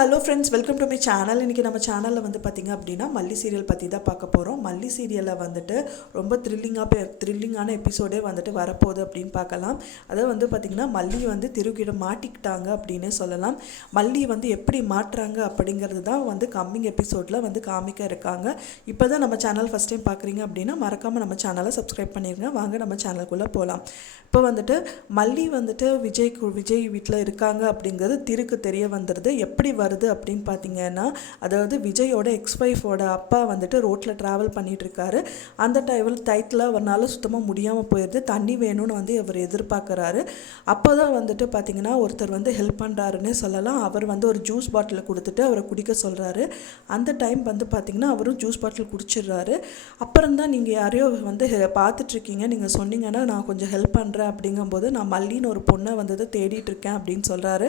Hello friends, welcome to my channel. இன்றைக்கி நம்ம சேனலில் வந்து பார்த்திங்க அப்படின்னா மல்லி சீரியல் பற்றி தான் பார்க்க போகிறோம். மல்லி சீரியலில் வந்துட்டு ரொம்ப த்ரில்லிங்கான எபிசோடே வந்துட்டு வரப்போகுது அப்படின்னு பார்க்கலாம். அதை வந்து பார்த்திங்கன்னா மல்லி வந்து திருக்கிட்ட மாட்டிக்கிட்டாங்க அப்படின்னே சொல்லலாம். மல்லி வந்து எப்படி மாட்டுறாங்க அப்படிங்கிறது தான் வந்து கம்மிங் எபிசோடில் வந்து காமிக்க இருக்காங்க. இப்போ தான் நம்ம சேனல் ஃபஸ்ட் டைம் பார்க்குறீங்க அப்படின்னா மறக்காமல் நம்ம சேனலை சப்ஸ்கிரைப் பண்ணிடுங்க. வாங்க நம்ம சேனலுக்குள்ளே போகலாம். இப்போ வந்துட்டு மல்லி வந்துட்டு விஜய் வீட்டில் இருக்காங்க அப்படிங்கிறது திருக்கு தெரிய வந்துடுது. எப்படி வருது அப்படின்னு பார்த்தீங்கன்னா, அதாவது விஜயோட எக்ஸ்-ஒய்ஃபோட அப்பா வந்துட்டு ரோட்டில் ட்ராவல் பண்ணிகிட்ருக்காரு. அந்த டைத்தில் அவரால் சுத்தமாக முடியாமல் போயிடுது. தண்ணி வேணும்னு வந்து அவர் எதிர்பார்க்குறாரு. அப்போ தான் வந்துட்டு பார்த்திங்கன்னா ஒருத்தர் வந்து ஹெல்ப் பண்ணுறாருன்னே சொல்லலாம். அவர் வந்து ஒரு ஜூஸ் பாட்டிலை கொடுத்துட்டு அவரை குடிக்க சொல்கிறாரு. அந்த டைம் வந்து பார்த்திங்கன்னா அவரும் ஜூஸ் பாட்டில் குடிச்சிடுறாரு. அப்புறம் தான் நீங்கள் யாரையோ வந்து பார்த்துட்ருக்கீங்க, நீங்கள் சொன்னீங்கன்னா நான் கொஞ்சம் ஹெல்ப் பண்ணுறேன் அப்படிங்கும்போது நான் மல்லின்னு ஒரு பொண்ணை வந்து தேடிட்டு இருக்கேன் அப்படின்னு சொல்கிறாரு.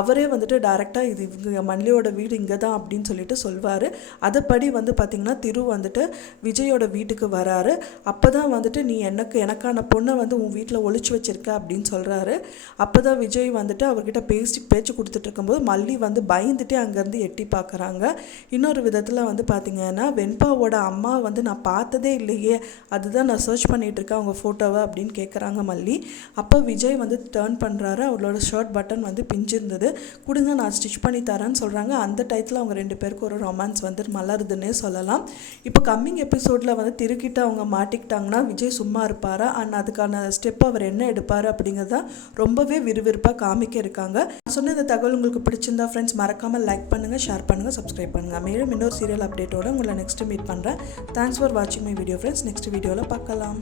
அவரே வந்துட்டு டைரெக்டாக இது மல்லியோட வீடு இங்கே தான் அப்படின்னு சொல்லிட்டு சொல்வார். அதைப்படி வந்து பார்த்திங்கன்னா திரு வந்துட்டு விஜயோட வீட்டுக்கு வராரு. அப்போ தான் வந்துட்டு நீ எனக்கான பொண்ணை வந்து உன் வீட்டில் ஒழிச்சு வச்சிருக்க அப்படின்னு சொல்கிறாரு. அப்போ தான் விஜய் வந்துட்டு அவர்கிட்ட பேச்சு கொடுத்துட்டு இருக்கும்போது மல்லி வந்து பயந்துட்டு அங்கேருந்து எட்டி பார்க்குறாங்க. இன்னொரு விதத்தில் வந்து பார்த்திங்கன்னா வெண்பாவோட அம்மா வந்து நான் பார்த்ததே இல்லையே, அதுதான் நான் சர்ச் பண்ணிகிட்டு இருக்கேன் அவங்க ஃபோட்டோவை அப்படின்னு கேட்குறாங்க மல்லி. அப்போ விஜய் வந்து டேர்ன் பண்ணுறாரு. அவளோட ஷர்ட் பட்டன் வந்து பிஞ்சிருந்தது. கொடுங்க நான் ஸ்டிச் பண்ணி தரேன்னு சொல்கிறாங்க. அந்த டயத்தில் அவங்க ரெண்டு பேருக்கு ஒரு ரொமான்ஸ் வந்து மலருதுன்னே சொல்லலாம். இப்போ கம்மிங் எபிசோடில் வந்து திருக்கிட்டு அவங்க மாட்டிக்கிட்டாங்கன்னா விஜய் சும்மா இருப்பாரா, அண்ட் அதுக்கான ஸ்டெப் அவர் என்ன எடுப்பார் அப்படிங்கிறத ரொம்பவே விறுவிறுப்பாக காமிக்க இருக்காங்க. சொன்ன இந்த தகவல் உங்களுக்கு பிடிச்சிருந்தா ஃப்ரெண்ட்ஸ் மறக்காமல் லைக் பண்ணுங்கள், ஷேர் பண்ணுங்கள், சப்ஸ்கிரைப் பண்ணுங்கள். மேலும் இன்னொரு சீரியல் அப்டேட்டோட உங்களை நெக்ஸ்ட்டு மீட் பண்ணுறேன். தேங்க்ஸ் ஃபார் வாட்சிங் மை வீடியோ ஃப்ரெண்ட்ஸ். நெக்ஸ்ட் வீடியோவில் பார்க்கலாம்.